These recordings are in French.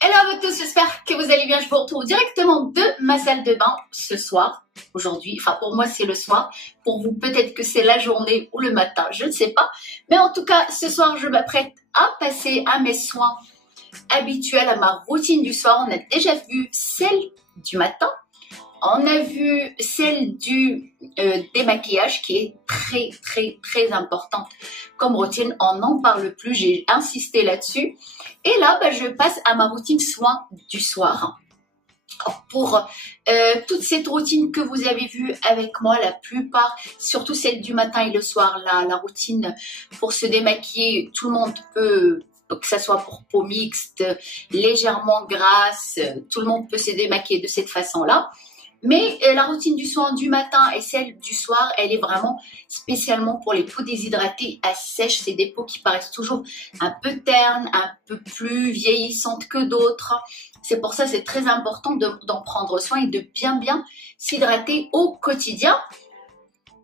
Hello à vous tous, j'espère que vous allez bien. Je vous retrouve directement de ma salle de bain ce soir, aujourd'hui. Enfin, pour moi, c'est le soir. Pour vous, peut-être que c'est la journée ou le matin, je ne sais pas. Mais en tout cas, ce soir, je m'apprête à passer à mes soins habituels, à ma routine du soir. On a déjà vu celle du matin. On a vu celle du démaquillage qui est très importante comme routine. On n'en parle plus, j'ai insisté là-dessus. Et là, je passe à ma routine soin du soir. Pour toute cette routine que vous avez vue avec moi, la plupart, surtout celle du matin et le soir, la routine pour se démaquiller, tout le monde peut, que ça soit pour peau mixte, légèrement grasse, tout le monde peut se démaquiller de cette façon-là. Mais la routine du soin du matin et celle du soir, elle est vraiment spécialement pour les peaux déshydratées à sèche. C'est des peaux qui paraissent toujours un peu ternes, un peu plus vieillissantes que d'autres. C'est pour ça c'est très important d'en prendre soin et de bien s'hydrater au quotidien.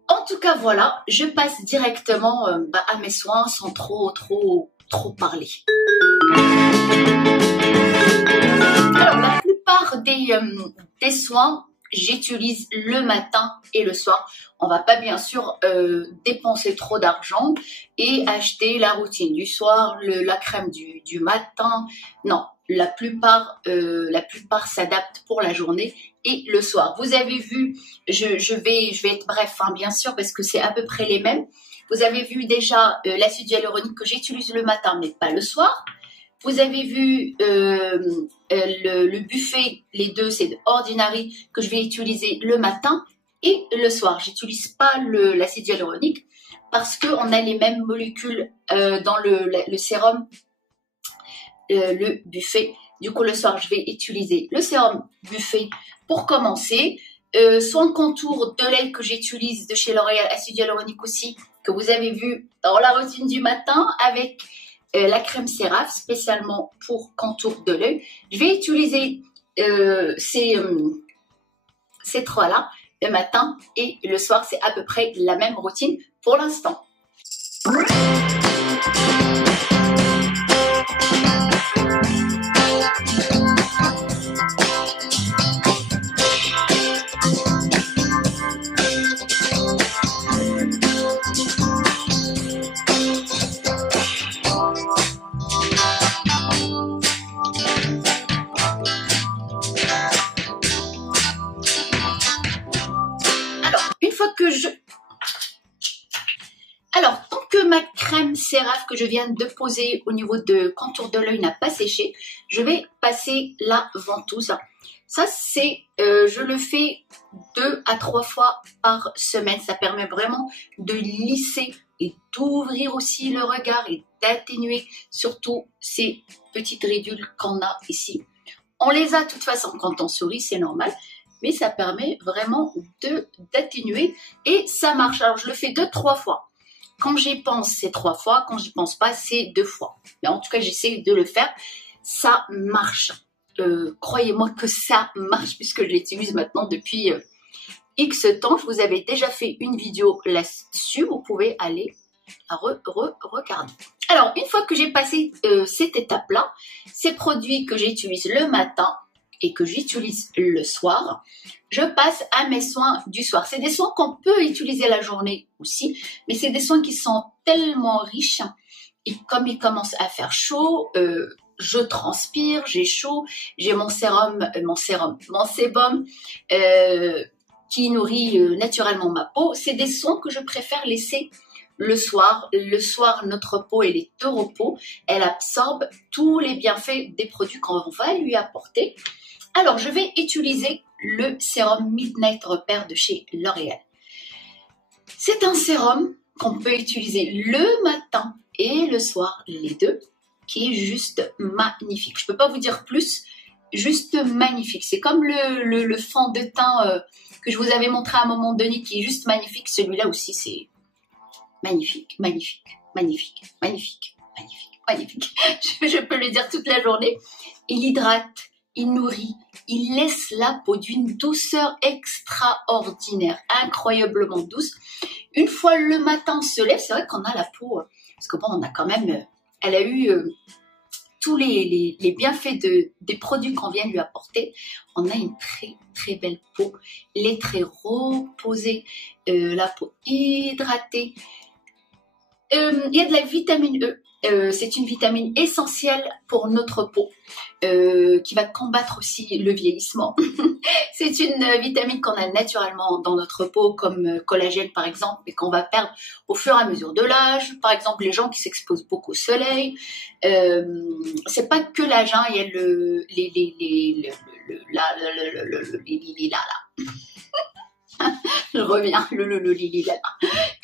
En tout cas, voilà, je passe directement à mes soins sans trop parler. Alors, la plupart des soins, j'utilise le matin et le soir. On va pas bien sûr dépenser trop d'argent et acheter la routine du soir, la crème du matin. Non, la plupart s'adaptent pour la journée et le soir. Vous avez vu, je vais être bref, hein, bien sûr, parce que c'est à peu près les mêmes. Vous avez vu déjà l'acide hyaluronique que j'utilise le matin, mais pas le soir. Vous avez vu le buffet, les deux, c'est Ordinary que je vais utiliser le matin et le soir. J'utilise pas l'acide hyaluronique parce qu'on a les mêmes molécules dans le sérum, le buffet. Du coup, le soir, je vais utiliser le sérum buffet pour commencer. Soin contour de l'œil que j'utilise de chez L'Oréal, acide hyaluronique aussi, que vous avez vu dans la routine du matin avec la crème Cerav, spécialement pour contour de l'œil. Je vais utiliser ces trois-là le matin et le soir. C'est à peu près la même routine pour l'instant. Alors, tant que ma crème Cerav que je viens de poser au niveau de contour de l'œil n'a pas séché, je vais passer la ventouse. Ça, je le fais 2 à 3 fois par semaine. Ça permet vraiment de lisser et d'ouvrir aussi le regard et d'atténuer surtout ces petites ridules qu'on a ici. On les a de toute façon quand on sourit, c'est normal. Mais ça permet vraiment d'atténuer et ça marche. Alors, je le fais 2-3 fois. Quand j'y pense, c'est 3 fois. Quand j'y pense pas, c'est 2 fois. Mais en tout cas, j'essaie de le faire. Ça marche. Croyez-moi que ça marche puisque je l'utilise maintenant depuis X temps. Je vous avais déjà fait une vidéo là-dessus. Vous pouvez aller la regarder. Alors, une fois que j'ai passé cette étape-là, ces produits que j'utilise le matin et que j'utilise le soir, je passe à mes soins du soir. C'est des soins qu'on peut utiliser la journée aussi, mais c'est des soins qui sont tellement riches et comme il commence à faire chaud, je transpire, j'ai chaud, j'ai mon sébum qui nourrit naturellement ma peau. C'est des soins que je préfère laisser le soir. Le soir, notre peau, elle est de repos, elle absorbe tous les bienfaits des produits qu'on va lui apporter. Alors, je vais utiliser le sérum Midnight Repair de chez L'Oréal. C'est un sérum qu'on peut utiliser le matin et le soir, les deux, qui est juste magnifique. Je ne peux pas vous dire plus, juste magnifique. C'est comme le fond de teint que je vous avais montré à un moment donné, qui est juste magnifique. Celui-là aussi, c'est magnifique. Je peux le dire toute la journée. Il hydrate, il nourrit, il laisse la peau d'une douceur extraordinaire, incroyablement douce. Une fois le matin se lève, c'est vrai qu'on a la peau, parce que bon, on a quand même, elle a eu tous les bienfaits des produits qu'on vient lui apporter, on a une très très belle peau, les traits reposés, la peau hydratée. Il y a de la vitamine E. C'est une vitamine essentielle pour notre peau qui va combattre aussi le vieillissement. C'est une vitamine qu'on a naturellement dans notre peau comme collagène par exemple et qu'on va perdre au fur et à mesure de l'âge. Par exemple les gens qui s'exposent beaucoup au soleil. C'est pas que l'âge, hein, il y a je reviens,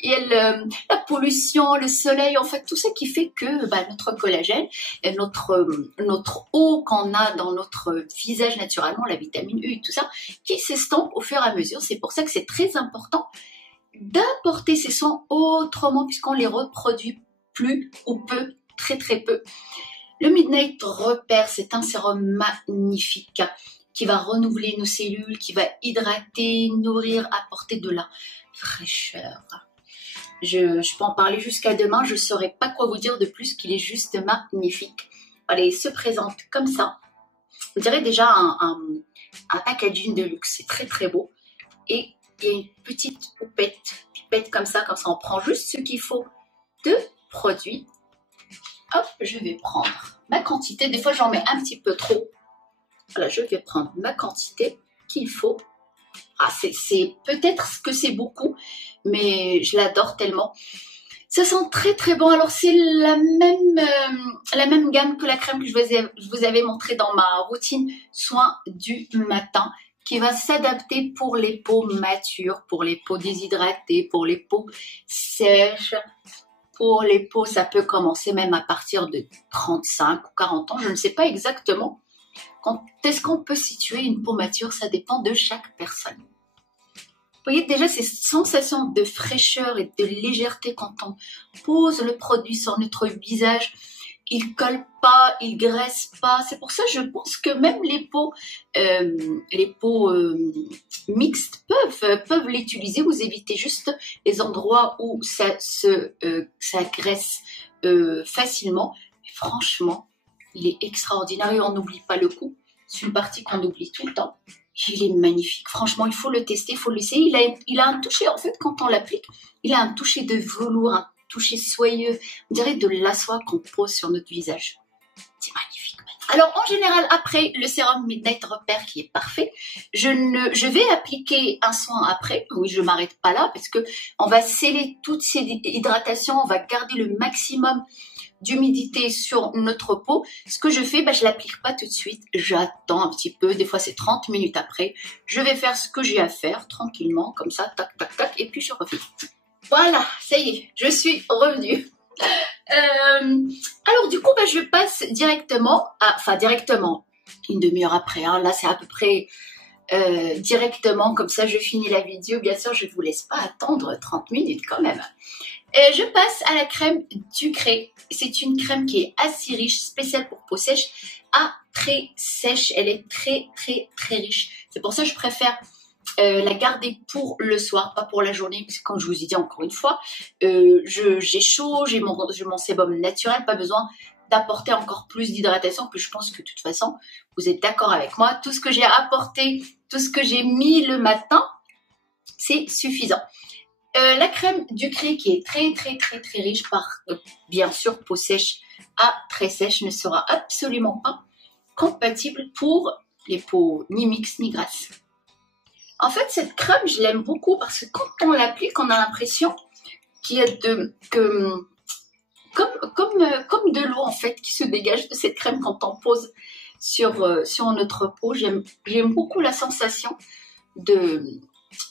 et la pollution, le soleil, en fait, tout ça qui fait que notre collagène, et notre eau qu'on a dans notre visage naturellement, la vitamine U et tout ça, qui s'estompe au fur et à mesure. C'est pour ça que c'est très important d'apporter ces soins autrement, puisqu'on les reproduit plus ou peu, très très peu. Le Midnight Repair, c'est un sérum magnifique qui va renouveler nos cellules, qui va hydrater, nourrir, apporter de la fraîcheur. Je peux en parler jusqu'à demain, je ne saurais pas quoi vous dire de plus qu'il est juste magnifique. Voilà, il se présente comme ça. On dirait déjà un packaging de luxe, c'est très très beau. Et il y a une petite pipette comme ça on prend juste ce qu'il faut de produit. Hop, je vais prendre ma quantité, des fois j'en mets un petit peu trop. Voilà, je vais prendre ma quantité qu'il faut. Ah, c'est peut-être que c'est beaucoup, mais je l'adore tellement. Ça sent très très bon. Alors c'est la même gamme que la crème que je vous avais montré dans ma routine soin du matin, qui va s'adapter pour les peaux matures, pour les peaux déshydratées, pour les peaux sèches. Pour les peaux, ça peut commencer même à partir de 35 ou 40 ans. Je ne sais pas exactement. Quand est-ce qu'on peut situer une peau mature? Ça dépend de chaque personne. Vous voyez déjà ces sensations de fraîcheur et de légèreté quand on pose le produit sur notre visage. Il colle pas, il graisse pas. C'est pour ça que je pense que même les peaux mixtes peuvent l'utiliser. Vous évitez juste les endroits où ça graisse facilement. Mais franchement, il est extraordinaire et on n'oublie pas le coup. C'est une partie qu'on oublie tout le temps. Il est magnifique. Franchement, il faut le tester, il faut l'essayer. Il a un toucher, en fait, quand on l'applique, il a un toucher de velours, un toucher soyeux. On dirait de la soie qu'on pose sur notre visage. C'est magnifique. Alors, en général, après le sérum Midnight Repair qui est parfait, je vais appliquer un soin après. Oui, je ne m'arrête pas là parce que on va sceller toutes ces hydratations. On va garder le maximum d'humidité sur notre peau. Ce que je fais, je l'applique pas tout de suite. J'attends un petit peu. Des fois, c'est 30 minutes après. Je vais faire ce que j'ai à faire tranquillement, comme ça, tac, tac, tac, et puis je reviens. Voilà, ça y est, je suis revenue. Alors, du coup, je passe directement, une demi-heure après. Hein, là, c'est à peu près directement, comme ça, je finis la vidéo. Bien sûr, je ne vous laisse pas attendre 30 minutes quand même. Je passe à la crème Ducré. C'est une crème qui est assez riche, spéciale pour peau sèche, très sèche. Elle est très très très riche. C'est pour ça que je préfère la garder pour le soir, pas pour la journée, parce que comme je vous ai dit encore une fois, j'ai chaud, j'ai mon sébum naturel, pas besoin d'apporter encore plus d'hydratation, puis je pense que de toute façon, vous êtes d'accord avec moi, tout ce que j'ai apporté, tout ce que j'ai mis le matin, c'est suffisant. La crème Ducré qui est très très très très riche par bien sûr peau sèche à très sèche ne sera absolument pas compatible pour les peaux ni mixtes ni grasses. En fait cette crème je l'aime beaucoup parce que quand on l'applique on a l'impression qu'il y a comme de l'eau en fait qui se dégage de cette crème quand on pose sur notre peau. J'aime beaucoup la sensation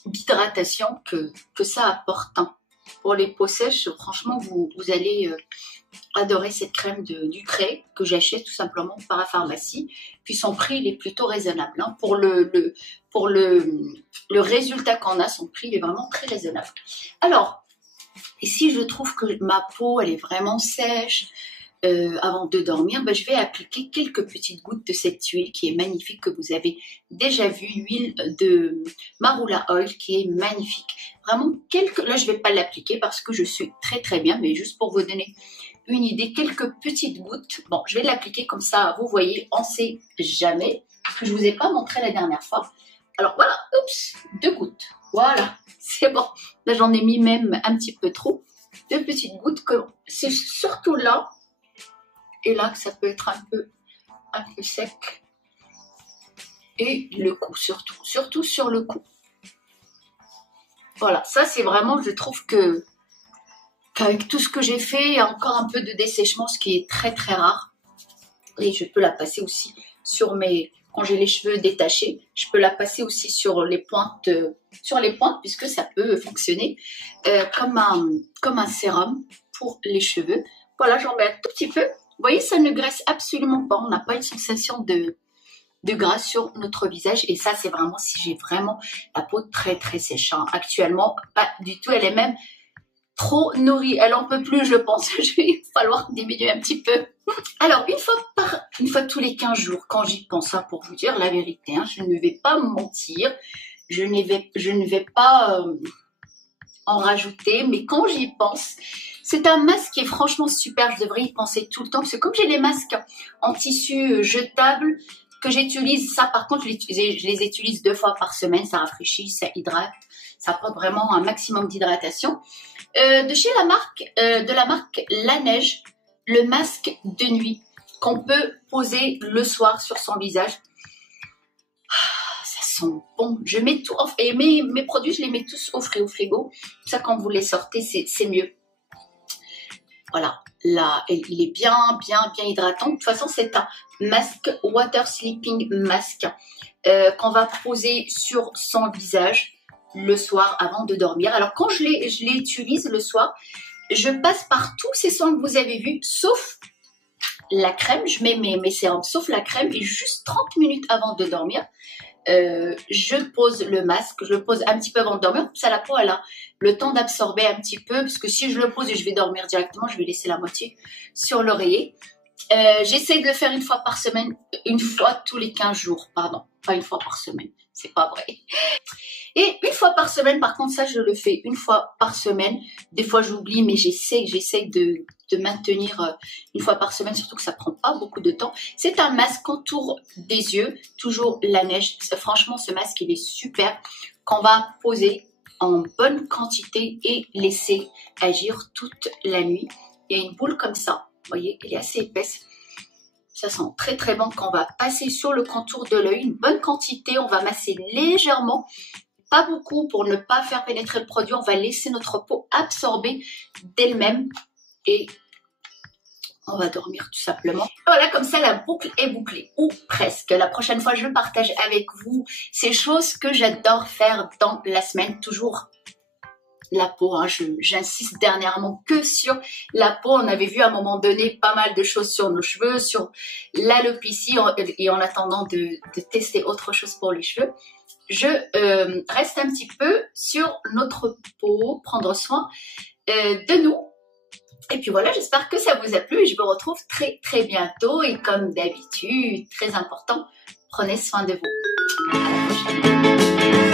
d'hydratation que ça apporte. Hein. Pour les peaux sèches, franchement, vous allez adorer cette crème Ducré que j'achète tout simplement par la pharmacie. Puis son prix, il est plutôt raisonnable. Hein. Pour le résultat qu'on a, son prix il est vraiment très raisonnable. Alors, ici, je trouve que ma peau, elle est vraiment sèche. Avant de dormir, je vais appliquer quelques petites gouttes de cette huile qui est magnifique, que vous avez déjà vu, l'huile de Marula Oil qui est magnifique. Vraiment, là je ne vais pas l'appliquer parce que je suis très très bien, mais juste pour vous donner une idée, quelques petites gouttes. Bon, je vais l'appliquer comme ça, vous voyez, on ne sait jamais, parce que je ne vous ai pas montré la dernière fois. Alors voilà, oups, 2 gouttes. Voilà, c'est bon. Là, j'en ai mis même un petit peu trop. 2 petites gouttes, que c'est surtout là et là que ça peut être un peu sec. Et le cou, surtout sur le cou. Voilà, ça c'est vraiment, je trouve qu'avec tout ce que j'ai fait, il y a encore un peu de dessèchement, ce qui est très très rare. Et je peux la passer aussi sur quand j'ai les cheveux détachés, je peux la passer aussi sur les pointes puisque ça peut fonctionner comme un sérum pour les cheveux. Voilà, j'en mets un tout petit peu. Vous voyez, ça ne graisse absolument pas. On n'a pas une sensation de gras sur notre visage. Et ça, c'est vraiment si j'ai vraiment la peau très très sèche. Hein. Actuellement, pas du tout. Elle est même trop nourrie. Elle en peut plus, je pense. Je vais falloir diminuer un petit peu. Alors, une fois tous les 15 jours, quand j'y pense, hein, pour vous dire la vérité, hein, je ne vais pas me mentir, je ne vais pas en rajouter, mais quand j'y pense, c'est un masque qui est franchement super, je devrais y penser tout le temps, parce que comme j'ai les masques en tissu jetable, que j'utilise, ça par contre, je les utilise 2 fois par semaine, ça rafraîchit, ça hydrate, ça apporte vraiment un maximum d'hydratation. De la marque La Neige, le masque de nuit qu'on peut poser le soir sur son visage. Ça sent bon. Je mets tout, et mes produits, je les mets tous au frigo. Ça, quand vous les sortez, c'est mieux. Voilà, là, il est bien hydratant. De toute façon, c'est un masque Water Sleeping Mask qu'on va poser sur son visage le soir avant de dormir. Alors, quand je l'utilise le soir, je passe par tous ces soins que vous avez vus, sauf la crème. Je mets mes sérums, sauf la crème, et juste 30 minutes avant de dormir, je pose le masque. Je le pose un petit peu avant de dormir, comme ça la peau elle a le temps d'absorber un petit peu, parce que si je le pose et je vais dormir directement, je vais laisser la moitié sur l'oreiller. J'essaie de le faire une fois par semaine, une fois tous les 15 jours, pardon, pas une fois par semaine, c'est pas vrai. Et une fois par semaine, par contre, ça je le fais une fois par semaine. Des fois j'oublie, mais j'essaie de maintenir une fois par semaine, surtout que ça prend pas beaucoup de temps. C'est un masque contour des yeux, toujours La Neige. Franchement, ce masque il est super, qu'on va poser en bonne quantité et laisser agir toute la nuit. Il y a une boule comme ça, vous voyez, elle est assez épaisse. Ça sent très très bon, qu'on va passer sur le contour de l'œil, une bonne quantité. On va masser légèrement, pas beaucoup pour ne pas faire pénétrer le produit. On va laisser notre peau absorber d'elle-même et on va dormir tout simplement. Voilà, comme ça la boucle est bouclée, ou presque. La prochaine fois, je partage avec vous ces choses que j'adore faire dans la semaine. Toujours la peau, hein. J'insiste dernièrement que sur la peau. On avait vu à un moment donné pas mal de choses sur nos cheveux, sur l'alopécie, et en attendant de tester autre chose pour les cheveux, je reste un petit peu sur notre peau, prendre soin de nous. Et puis voilà, j'espère que ça vous a plu et je vous retrouve très très bientôt. Et comme d'habitude, très important, prenez soin de vous. À la prochaine.